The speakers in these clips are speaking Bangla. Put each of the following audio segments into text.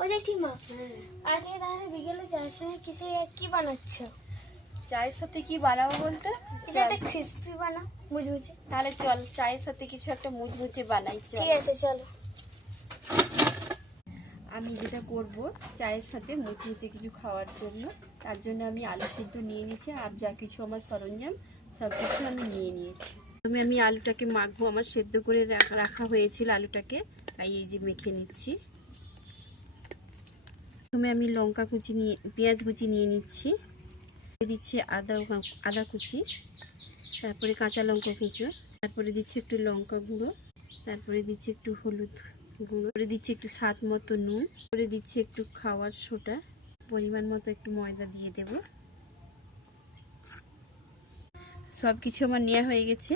ও জেঠিমা, আজকে তাহলে বিকেলে চায়ের সঙ্গে কিছু কি বানাচ্ছ? চায়ের সাথে কি বানাবো বলতে? কিছু একটা ক্রিস্পি বানাও, মুচমুচে। তাহলে চল চায়ের সাথে কিছু একটা মুচমুচে বানাই। চল, ঠিক আছে, চলো। আমি যেটা করব চায়ের সাথে মুচমুচে কিছু খাওয়ার জন্য, তার জন্য আমি আলু সিদ্ধ নিয়ে নিয়েছি আর যা কিছু আমার সরঞ্জাম সব কিছু আমি নিয়ে নিয়েছি। প্রথমে আমি আলুটাকে মাখবো, আমার সেদ্ধ করে রাখা হয়েছিল আলুটাকে, তাই এই যে মেখে নিচ্ছি। প্রথমে আমি লঙ্কা কুচি নিয়ে পেঁয়াজ কুচি নিয়ে নিচ্ছি, দিচ্ছি আদা কুচি, তারপরে কাঁচা লঙ্কা কুচো, তারপরে দিচ্ছি একটু লঙ্কা গুঁড়ো, তারপরে দিচ্ছি একটু হলুদ গুঁড়ো, করে দিচ্ছি একটু স্বাদ মতো নুন, করে দিচ্ছি একটু খাওয়ার সোডা, পরিমাণ মতো একটু ময়দা দিয়ে দেব। সব কিছু আমার নেওয়া হয়ে গেছে,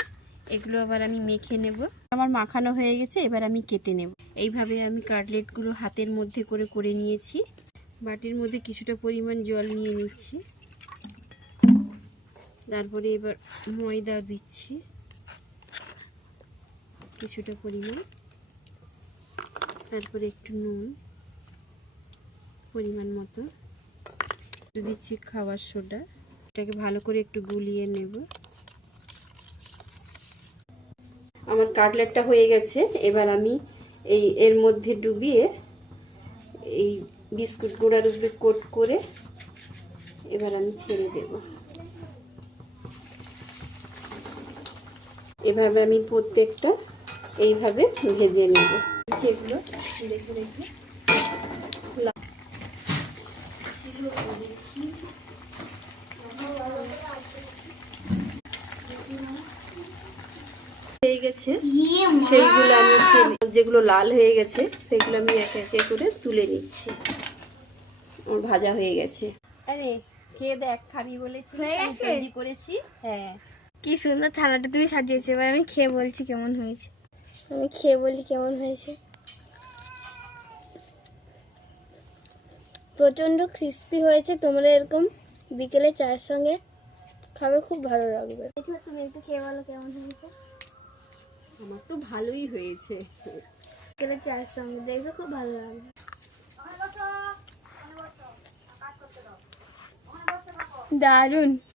এগুলো আবার আমি মেখে নেব। আমার মাখানো হয়ে গেছে, এবার আমি কেটে নেব। এইভাবে আমি কাটলেটগুলো হাতের মধ্যে করে করে নিয়েছি। বাটির মধ্যে কিছুটা পরিমাণ জল নিয়ে নিচ্ছি, তারপরে এবার ময়দা দিচ্ছি কিছুটা পরিমাণ, তারপরে একটু নুন পরিমাণ মতো দিচ্ছি, খাবার সোডা, এটাকে ভালো করে একটু গুলিয়ে নেব। আমার কাটলেটটা হয়ে গেছে, এবার আমি এর মধ্যে ডুবিয়ে এই বিস্কুট গুঁড়ার উপরে কোট করে এবার আমি ছেড়ে দেব। এভাবে আমি প্রত্যেকটা এইভাবে ভেজে নেব। এগুলো দেখে দেখে হয়ে গেছে, সেইগুলো আমি যেগুলো লাল হয়ে গেছে সেগুলো আমি একে একে করে তুলে নিচ্ছি। আমার ভাজা হয়ে গেছে। আরে খেয়ে দেখ, খাবি বলেছি, হয়ে গেছে? তৈরি করেছি। হ্যাঁ, কি সুন্দর থালাটা তুমি সাজিয়েছো। এবার আমি খেয়ে বলছি কেমন হয়েছে। আমি খেয়ে বলি কেমন হয়েছে। প্রচন্ড ক্রিস্পি হয়েছে। তোমরা এরকম বিকেলে চায়ের সঙ্গে খাবে, খুব ভালো লাগবে। তুমি একটু খেয়ে বলো কেমন হয়েছে। আমার তো ভালোই হয়েছে। বিকেলে চায়ের সঙ্গে দেখবে, খুব ভালো লাগবে। দারুণ।